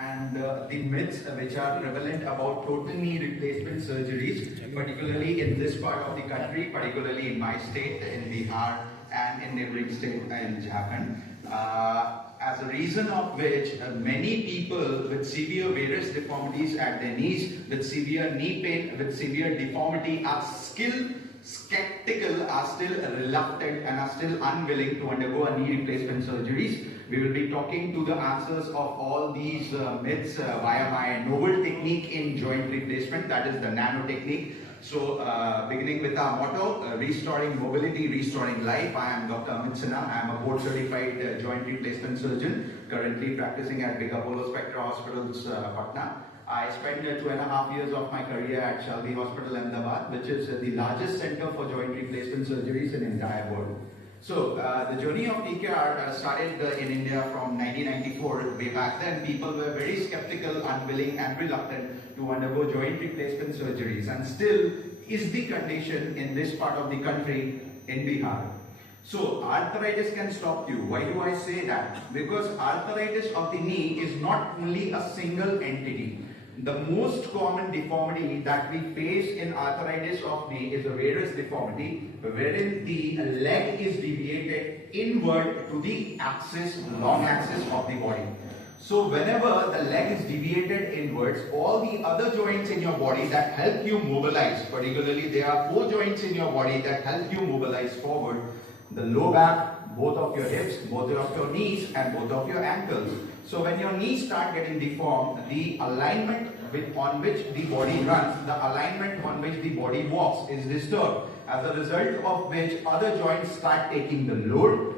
and the myths which are prevalent about total knee replacement surgeries, particularly in this part of the country, particularly in my state, in Bihar, and in neighboring state in Jharkhand. As a reason of which many people with severe varus deformities at their knees, with severe knee pain, with severe deformity are still skeptical, are still reluctant and are still unwilling to undergo a knee replacement surgeries. We will be talking to the answers of all these myths via my novel technique in joint replacement, that is the Nano technique. So beginning with our motto, restoring mobility, restoring life. I am Dr. Amit Sinha. I am a board certified joint replacement surgeon, currently practicing at Big Apollo Spectra Hospitals, Patna. I spent 2.5 years of my career at Shalvi Hospital, Ahmedabad, which is the largest center for joint replacement surgeries in the entire world. So the journey of TKR started in India from 1994. Way back then, people were very skeptical, unwilling and reluctant to undergo joint replacement surgeries, and still is the condition in this part of the country in Bihar. So arthritis can stop you. Why do I say that? Because arthritis of the knee is not only a single entity. The most common deformity that we face in arthritis of knee is a varus deformity, wherein the leg is deviated inward to the axis, long axis of the body. So whenever the leg is deviated inwards, all the other joints in your body that help you mobilize, particularly there are 4 joints in your body that help you mobilize forward: the low back, both of your hips, both of your knees and both of your ankles. So when your knees start getting deformed, the alignment on which the body runs, the alignment on which the body walks is disturbed, as a result of which other joints start taking the load.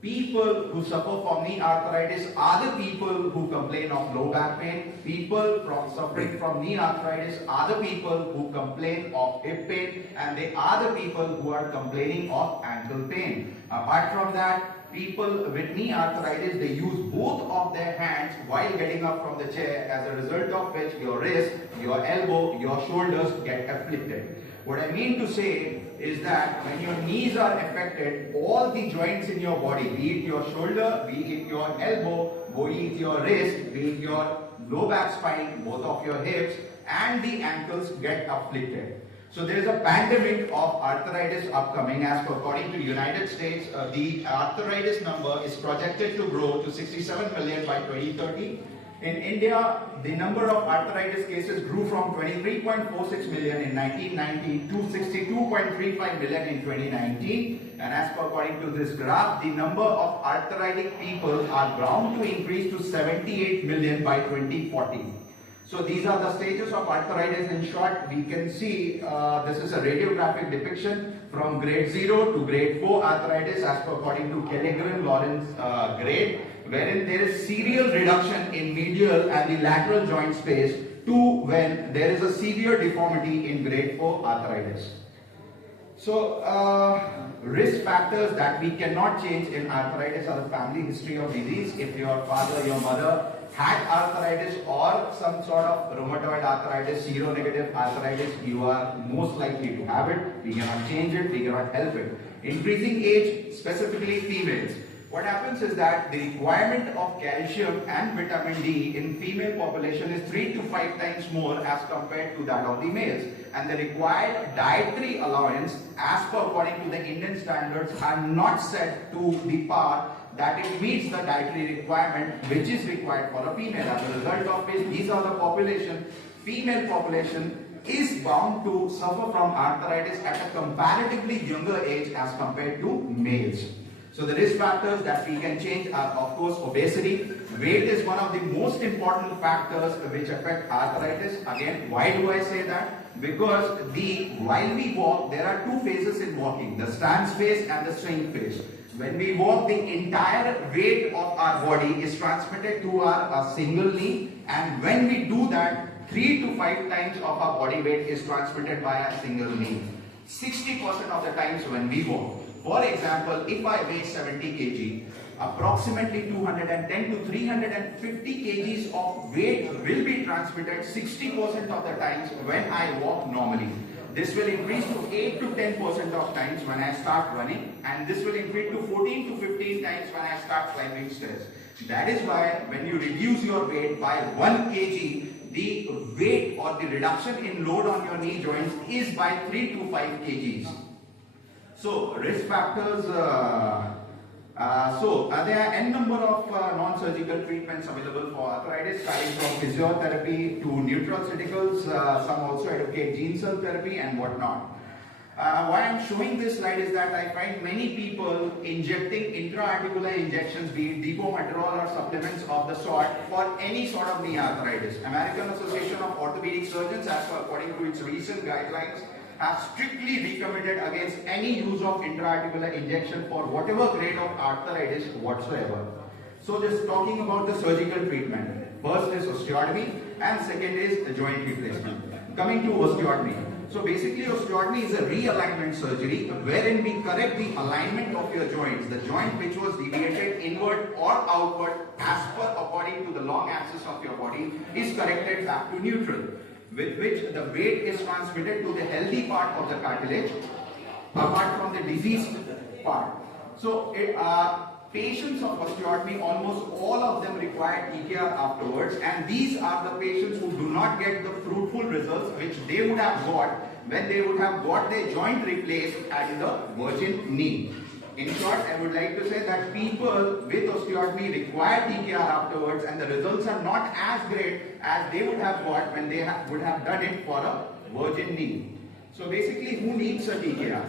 People who suffer from knee arthritis are the people who complain of low back pain. People suffering from knee arthritis are the people who complain of hip pain, and they are the people who are complaining of ankle pain. Apart from that, people with knee arthritis, they use both of their hands while getting up from the chair, as a result of which your wrist, your elbow, your shoulders get afflicted. What I mean to say is that when your knees are affected, all the joints in your body, be it your shoulder, be it your elbow, be it your wrist, be it your low back spine, both of your hips and the ankles get afflicted. So there is a pandemic of arthritis upcoming. As per according to United States, the arthritis number is projected to grow to 67 million by 2030. In India, the number of arthritis cases grew from 23.46 million in 1990 to 62.35 million in 2019. And as per according to this graph, the number of arthritic people are bound to increase to 78 million by 2040. So these are the stages of arthritis. In short, we can see this is a radiographic depiction from grade 0 to grade 4 arthritis as per according to Kellgren-Lawrence grade, wherein there is serial reduction in medial and the lateral joint space to when there is a severe deformity in grade 4 arthritis. So risk factors that we cannot change in arthritis are the family history of disease. If your father, your mother had arthritis or some sort of rheumatoid arthritis, seronegative arthritis, you are most likely to have it. We cannot change it, we cannot help it. Increasing age, specifically females. What happens is that the requirement of calcium and vitamin D in female population is 3 to 5 times more as compared to that of the males. And the required dietary allowance as per according to the Indian standards are not set to the par that it meets the dietary requirement which is required for a female. As a result of which, these are the population, female population is bound to suffer from arthritis at a comparatively younger age as compared to males. So the risk factors that we can change are, of course, obesity. Weight is one of the most important factors which affect arthritis. Again, why do I say that? Because while we walk, there are 2 phases in walking, the stance phase and the swing phase. When we walk, the entire weight of our body is transmitted to our single knee, and when we do that, 3 to 5 times of our body weight is transmitted by a single knee. 60% of the times when we walk. For example, if I weigh 70 kg, approximately 210 to 350 kgs of weight will be transmitted 60% of the times when I walk normally. This will increase to 8 to 10% of times when I start running, and this will increase to 14 to 15 times when I start climbing stairs. That is why when you reduce your weight by 1 kg, the weight or the reduction in load on your knee joints is by 3 to 5 kgs. So risk factors, there are n number of non-surgical treatments available for arthritis, starting from physiotherapy to nutraceuticals. Some also advocate gene cell therapy and whatnot. Why I'm showing this slide is that I find many people injecting intra-articular injections, be it depot-materol or supplements of the sort, for any sort of knee arthritis. American Association of Orthopedic Surgeons, according to its recent guidelines, have strictly recommended against any use of intra-articular injection for whatever grade of arthritis whatsoever. So just talking about the surgical treatment. First is osteotomy and second is the joint replacement. Coming to osteotomy. So basically osteotomy is a realignment surgery wherein we correct the alignment of your joints. The joint which was deviated inward or outward as per according to the long axis of your body is corrected back to neutral, with which the weight is transmitted to the healthy part of the cartilage apart from the diseased part. So patients of osteotomy, almost all of them require TKR afterwards, and these are the patients who do not get the fruitful results which they would have got when they would have got their joint replaced at the virgin knee. In short, I would like to say that people with osteotomy require TKR afterwards, and the results are not as great as they would have got when they would have done it for a virgin knee. So basically, who needs a TKR?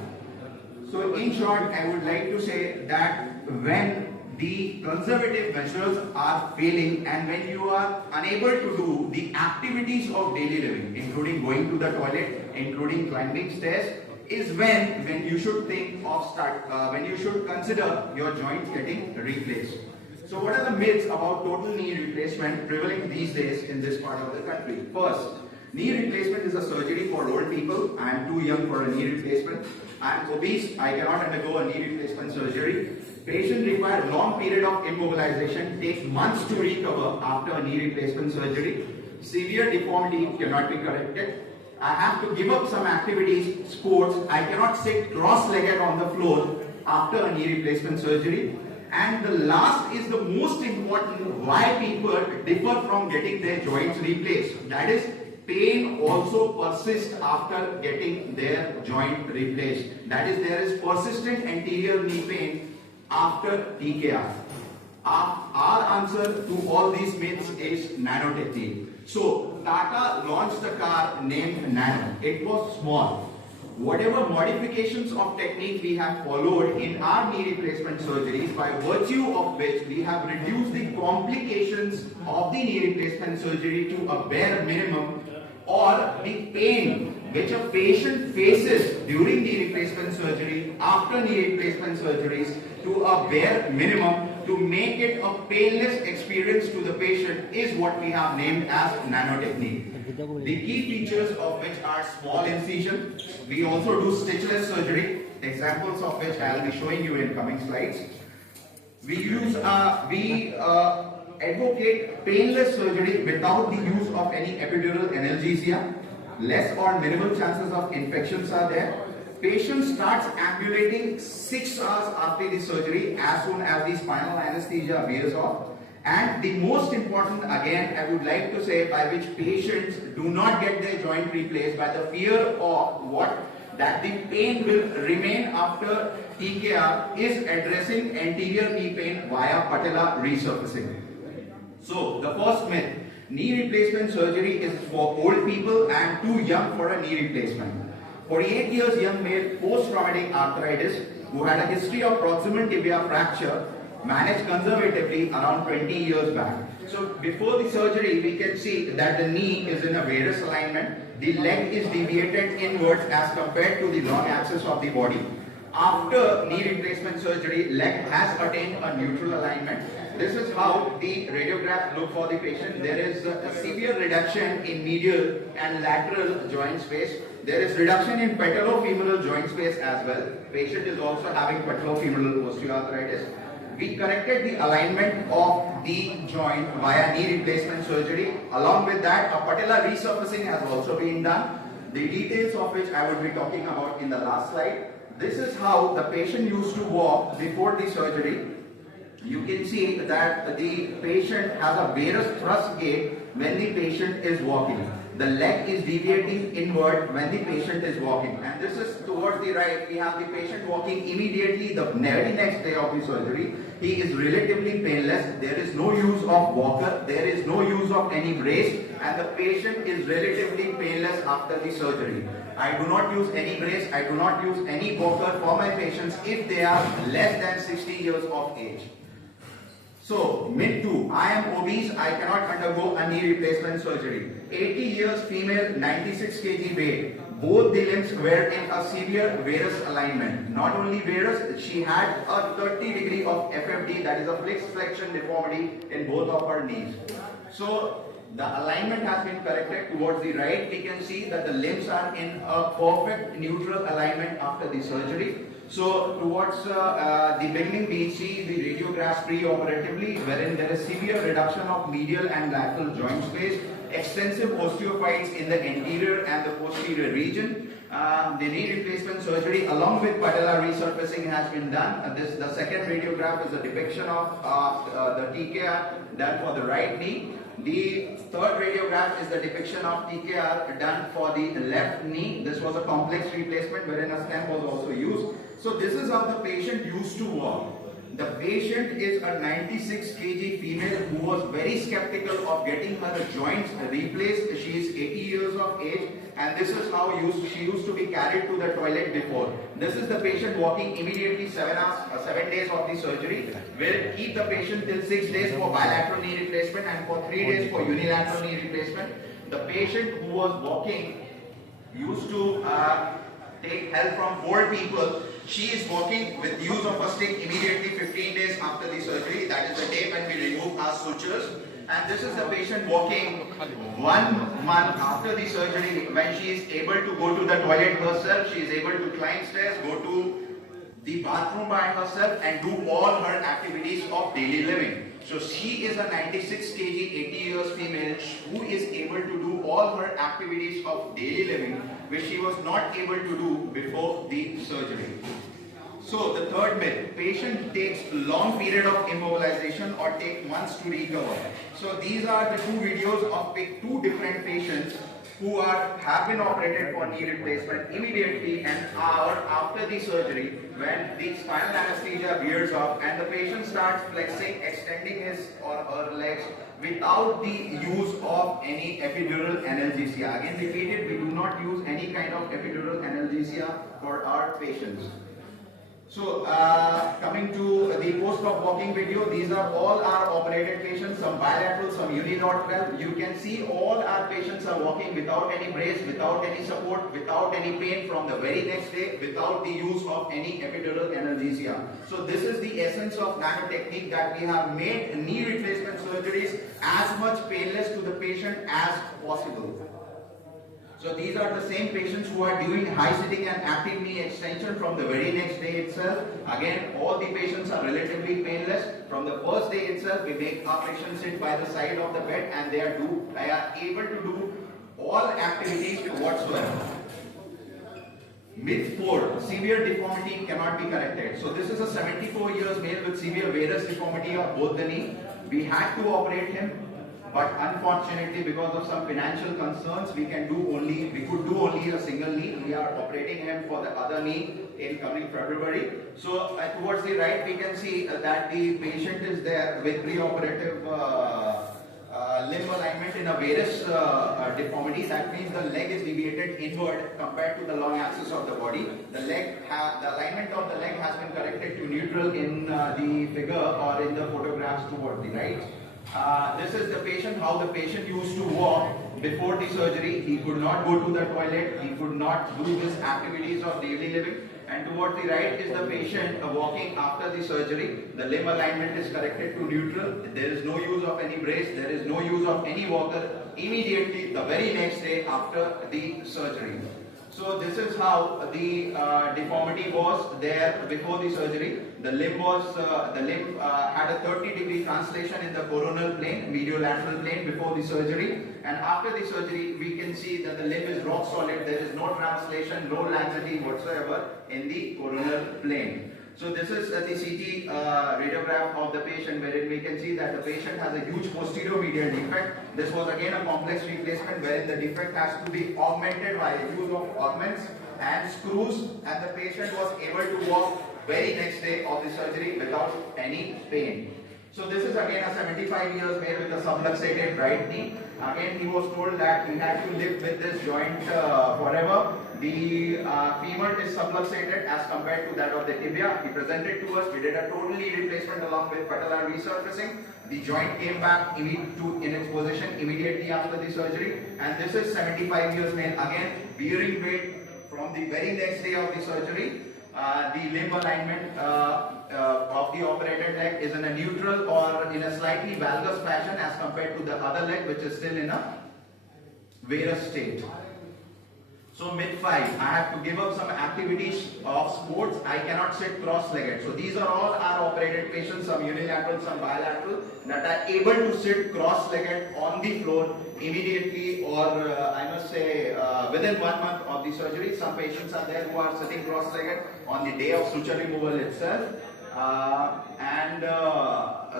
So in short, I would like to say that when the conservative measures are failing and when you are unable to do the activities of daily living, including going to the toilet, including climbing stairs, is when you should think of when you should consider your joints getting replaced. So what are the myths about total knee replacement prevailing these days in this part of the country? First, knee replacement is a surgery for old people. I am too young for a knee replacement. I am obese. I cannot undergo a knee replacement surgery. Patients require long period of immobilization, takes months to recover after a knee replacement surgery. Severe deformity cannot be corrected. I have to give up some activities, sports. I cannot sit cross-legged on the floor after a knee replacement surgery. And the last is the most important, why people differ from getting their joints replaced. That is, pain also persists after getting their joint replaced. That is, there is persistent anterior knee pain after TKR. Our answer to all these myths is Nano technique. So Tata launched a car named Nano. It was small. Whatever modifications of technique we have followed in our knee replacement surgeries, by virtue of which we have reduced the complications of the knee replacement surgery to a bare minimum, or the pain which a patient faces during knee replacement surgery, after knee replacement surgeries, to a bare minimum, to make it a painless experience to the patient, is what we have named as Nano technique. The key features of which are small incision. We also do stitchless surgery, examples of which I will be showing you in coming slides. We advocate painless surgery without the use of any epidural analgesia. Less or minimal chances of infections are there. Patient starts ambulating 6 hours after the surgery as soon as the spinal anesthesia wears off. And the most important, again, I would like to say, by which patients do not get their joint replaced, by the fear of that the pain will remain after TKR, is addressing anterior knee pain via patella resurfacing. So the first myth, knee replacement surgery is for old people and too young for a knee replacement. 48 years young male post-traumatic arthritis who had a history of proximal tibia fracture, managed conservatively around 20 years back. So before the surgery, we can see that the knee is in a varus alignment, the leg is deviated inwards as compared to the long axis of the body. After knee replacement surgery, leg has attained a neutral alignment. This is how the radiographs look for the patient. There is a severe reduction in medial and lateral joint space. There is reduction in patellofemoral joint space as well. Patient is also having patellofemoral osteoarthritis. We corrected the alignment of the joint via knee replacement surgery. Along with that, a patella resurfacing has also been done. The details of which I will be talking about in the last slide. This is how the patient used to walk before the surgery. You can see that the patient has a varus thrust gait when the patient is walking. The leg is deviating inward when the patient is walking. And this is towards the right. We have the patient walking immediately the very next day of the surgery. He is relatively painless. There is no use of walker. There is no use of any brace. And the patient is relatively painless after the surgery. I do not use any brace. I do not use any walker for my patients if they are less than 60 years of age. So, mid 2, I am obese, I cannot undergo a knee replacement surgery. 80 years female, 96 kg weight. Both the limbs were in a severe varus alignment. Not only varus, she had a 30 degree of FFD, that is a flexion deformity in both of her knees. So, the alignment has been corrected towards the right. We can see that the limbs are in a perfect neutral alignment after the surgery. So towards the beginning we see the radiographs pre-operatively wherein there is severe reduction of medial and lateral joint space, extensive osteophytes in the anterior and the posterior region. The knee replacement surgery along with patellar resurfacing has been done. The second radiograph is a depiction of the TKR done for the right knee. The third radiograph is the depiction of TKR done for the left knee. This was a complex replacement wherein a stem was also used. So this is how the patient used to walk. The patient is a 96 kg female who was very skeptical of getting her joints replaced. She is 80 years of age and this is how she used to be carried to the toilet before. This is the patient walking immediately 7 days of the surgery. We'll keep the patient till 6 days for bilateral knee replacement and for 3 days for unilateral knee replacement. The patient who was walking used to take help from 4 people. She is walking with use of a stick immediately 15 days after the surgery. That is the day when we remove our sutures. And this is the patient walking 1 month after the surgery when she is able to go to the toilet herself. She is able to climb stairs, go to the bathroom by herself and do all her activities of daily living. So she is a 96 kg, 80 years female who is able to do all her activities of daily living which she was not able to do before the surgery. So the third myth, patient takes long period of immobilization or take months to recover. So these are the 2 videos of 2 different patients who have been operated for knee replacement immediately an hour after the surgery when the spinal anesthesia wears off and the patient starts flexing, extending his or her legs without the use of any epidural analgesia. Again repeated, we do not use any kind of epidural analgesia for our patients. So coming to the post-op walking video, these are all our operated patients, some bilateral, some unilateral. You can see all our patients are walking without any brace, without any support, without any pain from the very next day, without the use of any epidural analgesia. So this is the essence of Nano technique, that we have made knee replacement surgeries as much painless to the patient as possible. So these are the same patients who are doing high sitting and active knee extension from the very next day itself. Again, all the patients are relatively painless. From the first day itself, we make our patients sit by the side of the bed and they are able to do all activities whatsoever. Myth 4, severe deformity cannot be corrected. So this is a 74 years male with severe varus deformity of both the knee. We had to operate him. But unfortunately, because of some financial concerns, we could do only a single knee. We are operating him for the other knee in coming February. So towards the right, we can see that the patient is there with preoperative limb alignment in a varus deformity. That means the leg is deviated inward compared to the long axis of the body. The alignment of the leg has been corrected to neutral in the figure or in the photographs towards the right. This is the patient, how the patient used to walk before the surgery. He could not go to the toilet, he could not do his activities of daily living. And towards the right is the patient walking after the surgery. The limb alignment is corrected to neutral. There is no use of any brace, there is no use of any walker immediately the very next day after the surgery. So this is how the deformity was there before the surgery. The limb had a 30-degree translation in the coronal plane, mediolateral plane before the surgery. And after the surgery, we can see that the limb is rock solid. There is no translation, no laxity whatsoever in the coronal plane. So this is the CT radiograph of the patient, wherein we can see that the patient has a huge posterior medial defect. This was again a complex replacement wherein the defect has to be augmented by the use of augments and screws, and the patient was able to walk very next day of the surgery without any pain. So this is again a 75 years male with a subluxated right knee. Again, he was told that he had to live with this joint forever. The femur is subluxated as compared to that of the tibia. He presented to us. We did a total knee replacement along with patellar resurfacing. The joint came back in its position immediately after the surgery. And this is 75 years male. Again, bearing weight from the very next day of the surgery. The limb alignment of the operated leg is in a neutral or in a slightly valgus fashion as compared to the other leg, which is still in a varus state. So mid 5, I have to give up some activities of sports. I cannot sit cross-legged. So these are all our operated patients, some unilateral, some bilateral, that are able to sit cross-legged on the floor immediately, or I must say within 1 month of the surgery. Some patients are there who are sitting cross-legged on the day of suture removal itself.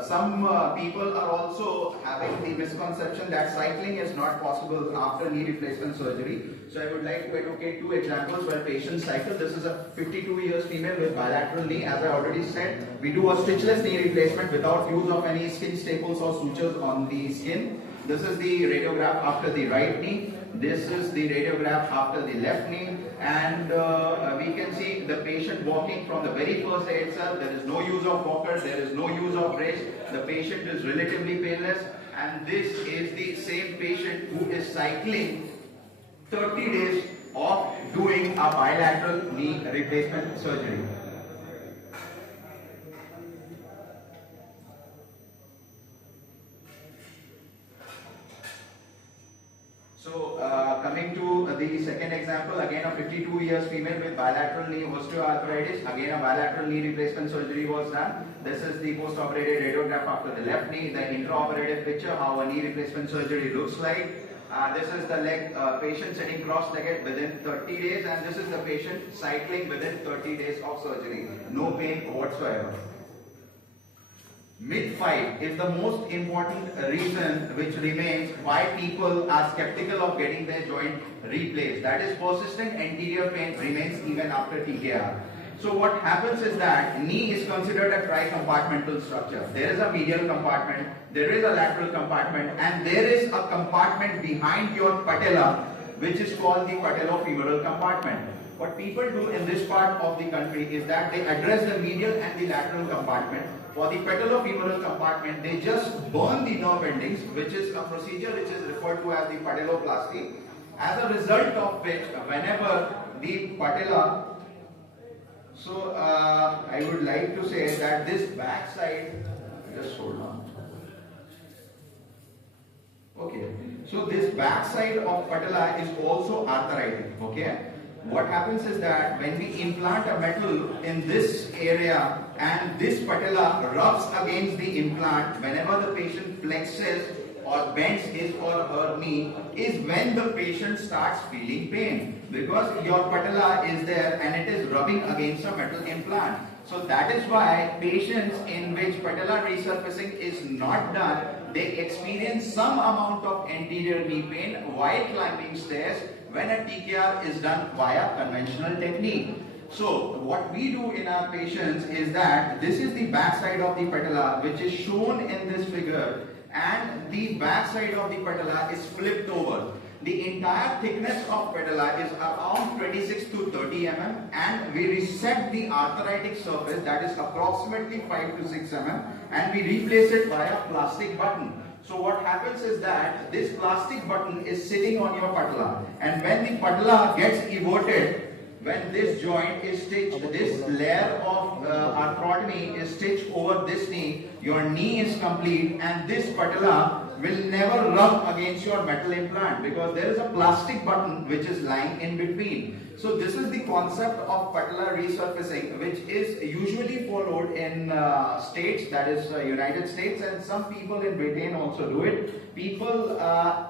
Some people are also having the misconception that cycling is not possible after knee replacement surgery. So I would like to advocate 2 examples where patients cycle. This is a 52 years female with bilateral knee. As I already said, we do a stitchless knee replacement without use of any skin staples or sutures on the skin. This is the radiograph after the right knee. This is the radiograph after the left knee, and we can see the patient walking from the very first day itself. There is no use of walker, there is no use of brace. The patient is relatively painless, and this is the same patient who is cycling 30 days of doing a bilateral knee replacement surgery. So coming to the second example, again a 52 years female with bilateral knee osteoarthritis. Again a bilateral knee replacement surgery was done. This is the post-operative radiograph after the left knee, the intraoperative picture, how a knee replacement surgery looks like. This is the leg patient sitting cross-legged within 30 days, and this is the patient cycling within 30 days of surgery. No pain whatsoever. Myth 5 is the most important reason which remains why people are skeptical of getting their joint replaced. That is, persistent anterior pain remains even after TKR. So what happens is that knee is considered a tri-compartmental structure. There is a medial compartment, there is a lateral compartment, and there is a compartment behind your patella which is called the patellofemoral compartment. What people do in this part of the country is that they address the medial and the lateral compartment. For the patellofemoral compartment, they just burn the nerve endings, which is a procedure which is referred to as the patelloplasty. As a result of which, whenever the patella, so I would like to say that this back side, just hold on. Okay, so this back side of patella is also arthritic. Okay. What happens is that when we implant a metal in this area and this patella rubs against the implant, whenever the patient flexes or bends his or her knee, is when the patient starts feeling pain, because your patella is there and it is rubbing against a metal implant. So that is why patients in which patellar resurfacing is not done, they experience some amount of anterior knee pain while climbing stairs when a TKR is done via conventional technique. So what we do in our patients is that this is the back side of the patella, which is shown in this figure, and the back side of the patella is flipped over. The entire thickness of patella is around 26 to 30 mm, and we reset the arthritic surface, that is approximately 5 to 6 mm, and we replace it via plastic button. So what happens is that this plastic button is sitting on your patella, and when the patella gets everted, when this joint is stitched, this layer of arthrotomy is stitched over this knee, your knee is complete, and this patella will never rub against your metal implant because there is a plastic button which is lying in between. So this is the concept of patellar resurfacing, which is usually followed in states, that is United States, and some people in Britain also do it. People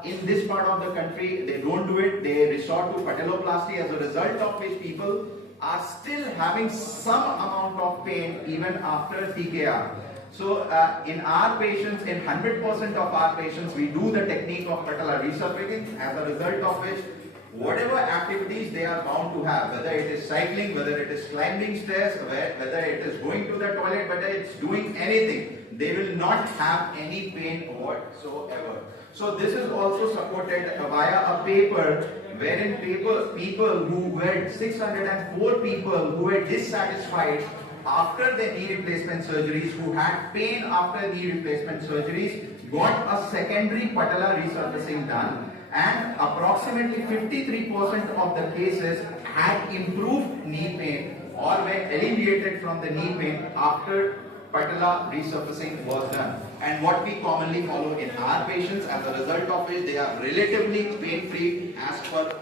in this part of the country, they don't do it, they resort to patelloplasty, as a result of which people are still having some amount of pain even after TKR. So in our patients, in 100% of our patients, we do the technique of patellar resurfacing, as a result of which whatever activities they are bound to have, whether it is cycling, whether it is climbing stairs, whether it is going to the toilet, whether it's doing anything, they will not have any pain whatsoever. So this is also supported via a paper wherein people who were 604 people who were dissatisfied after their knee replacement surgeries, who had pain after knee replacement surgeries, got a secondary patellar resurfacing done, and approximately 53% of the cases had improved knee pain or were alleviated from the knee pain after patellar resurfacing was done. And what we commonly follow in our patients, as a result of which they are relatively pain-free as per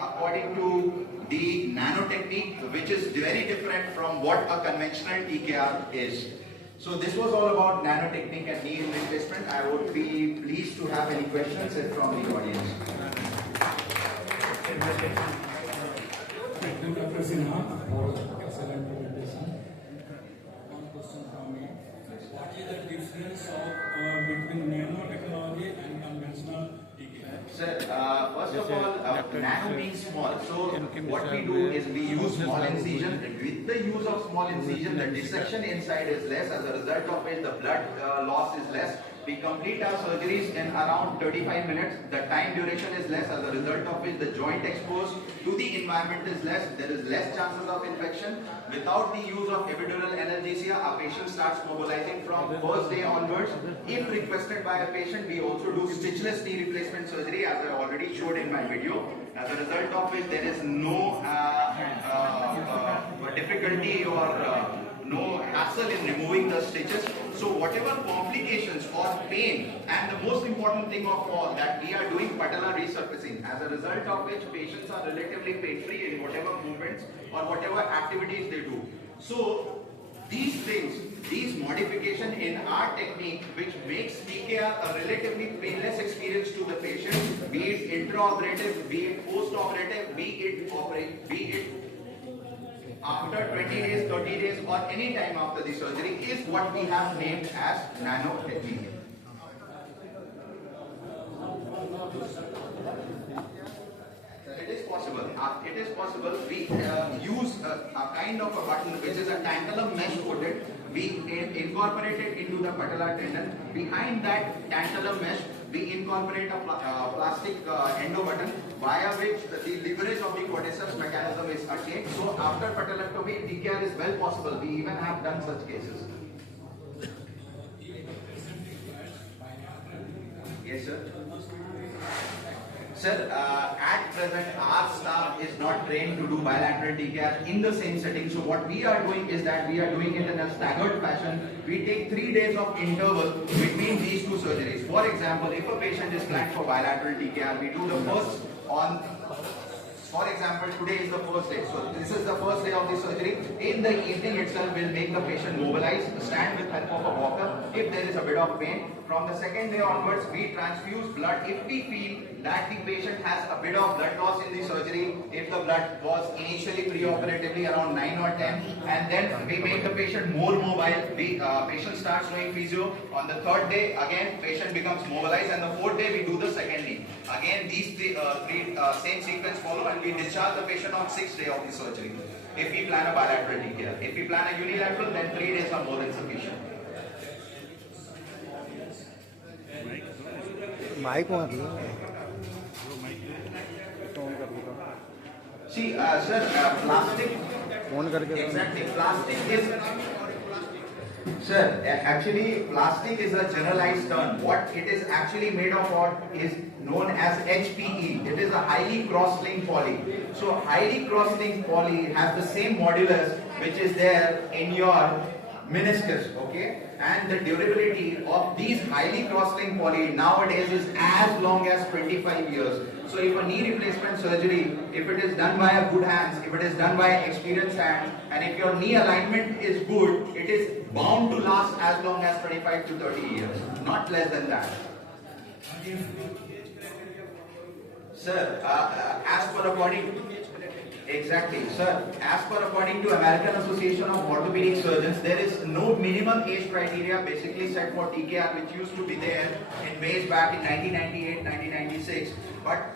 according to the Nano technique, which is very different from what a conventional TKR is. So this was all about Nano technique and knee replacement. I would be pleased to have any questions from the audience. Thank you, Dr. Sinha, for excellent presentation. One question from me. What is the difference between nano technology and conventional TKR? Sir, first of all, nano being small, so what we do is we use small incision. With the use of small incision, the dissection inside is less, as a result of which the blood loss is less. We complete our surgeries in around 35 minutes. The time duration is less, as a result of which the joint exposed to the environment is less. There is less chances of infection. Without the use of epidural analgesia, a patient starts mobilizing from first day onwards. If requested by a patient, we also do stitchless knee replacement surgery, as I already showed in my video. As a result of which there is no difficulty or no hassle in removing the stitches. So whatever complications or pain, and the most important thing of all, that we are doing patellar resurfacing, as a result of which patients are relatively pain-free in whatever movements or whatever activities they do. So these things, these modification in our technique, which makes TKR a relatively painless experience to the patient, be it intraoperative, be it post-operative, be it after 20 days, 30 days, or any time after the surgery, is what we have named as Nano technique. It is possible. It is possible. We use a kind of a button which is a tantalum mesh coated. We incorporate it into the patellar tendon. Behind that tantalum mesh, we incorporate a plastic endo button via which the leverage of the quadriceps mechanism is attained. So after patellectomy, TKR is well possible. We even have done such cases. Yes, sir. Sir, at present, our staff is not trained to do bilateral TKR in the same setting. So what we are doing is that we are doing it in a staggered fashion. We take 3 days of interval between these two surgeries. For example, if a patient is planned for bilateral TKR, we do the first on, for example, today is the first day. So this is the first day of the surgery. In the evening itself, we'll make the patient mobilize, stand with help of a walker if there is a bit of pain. From the second day onwards, we transfuse blood if we feel that the patient has a bit of blood loss in the surgery, if the blood was initially pre-operatively around 9 or 10, and then we make the patient more mobile. Patient starts doing physio. On the third day, again, patient becomes mobilized, and the fourth day, we do the second knee. Again, these three same sequence follow, and we discharge the patient on 6th day of the surgery. If we plan a bilateral TKR. If we plan a unilateral, then 3 days are more than sufficient. Mic वहाँ भी See, sir, plastic. Phone करके Exactly, plastic is. Sir, actually, plastic is a generalized term. What it is actually made of is known as HPE. It is a highly cross-linked poly. So, highly cross-linked poly has the same modulus which is there in your meniscus, okay? And the durability of these highly cross-linked poly nowadays is as long as 25 years. So if a knee replacement surgery, if it is done by a good hands, if it is done by experienced hands, and if your knee alignment is good, it is bound to last as long as 25 to 30 years, not less than that. Sir, as per according Exactly, sir. As per according to American Association of Orthopedic Surgeons, there is no minimum age criteria basically set for TKR, which used to be there in ways back in 1998, 1996. But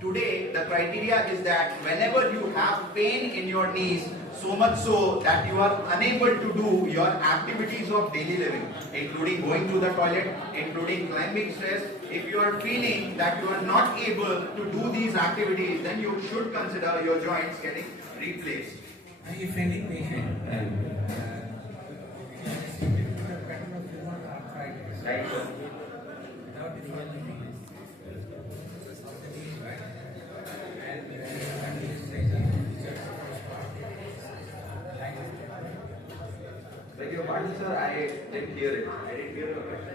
today, the criteria is that whenever you have pain in your knees, so much so that you are unable to do your activities of daily living, including going to the toilet, including climbing stairs, if you are feeling that you are not able to do these activities, then you should consider your joints getting replaced. If any patient Right, sir. without really Beg your pardon, sir, I didn't hear it. I didn't hear your question.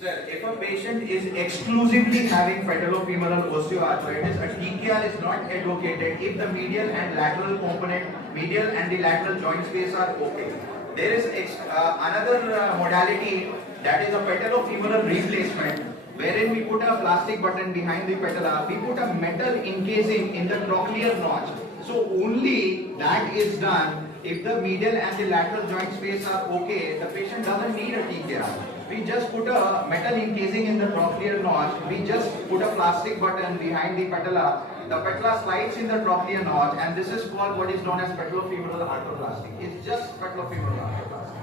Sir, if a patient is exclusively having patellofemoral osteoarthritis, a TKR is not advocated if the medial and lateral component, medial and the lateral joint space are okay. There is another modality, that is a patellofemoral replacement, wherein we put a plastic button behind the patella, we put a metal encasing in the trochlear notch. So only that is done if the medial and the lateral joint space are okay. The patient doesn't need a TKR. We just put a metal encasing in the trochlear notch. We just put a plastic button behind the patella. The patella slides in the trochlear notch, and this is called what is known as patellofemoral arthroplasty. It's just patellofemoral arthroplasty.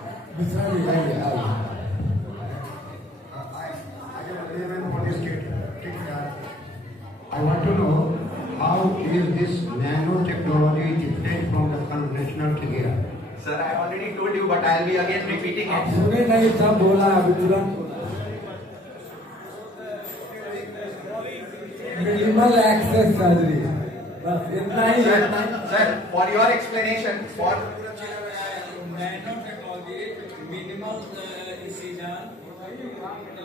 I want to know how is this nanotechnology different from the conventional TKR? Sir, I already told you, but I'll be again repeating it. सुने नहीं सब बोला अभी तुरंत minimal access surgery बस इतना ही Sir, for your explanation, for nanotechnology, minimal incision,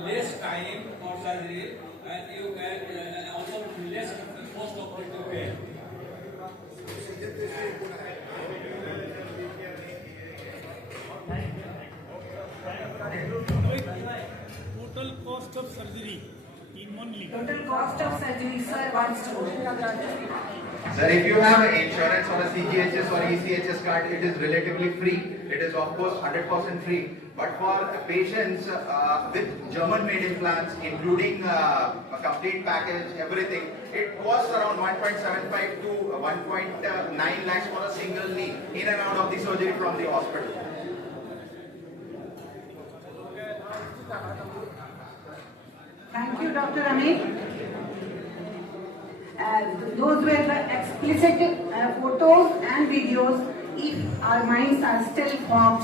less time for surgery, and you can also less post-operative pain. Total cost of surgery in one lead. Total cost of surgery, sir, wants to Sir, if you have insurance or a CGHS or ECHS card, it is relatively free. It is of course 100% free. But for patients with German-made implants, including a complete package, everything, it costs around 1.75 to 1.9 lakhs for a single knee in and out of the surgery from the hospital. Thank you, Dr. Amit. Those were the explicit photos and videos. If our minds are still fogged,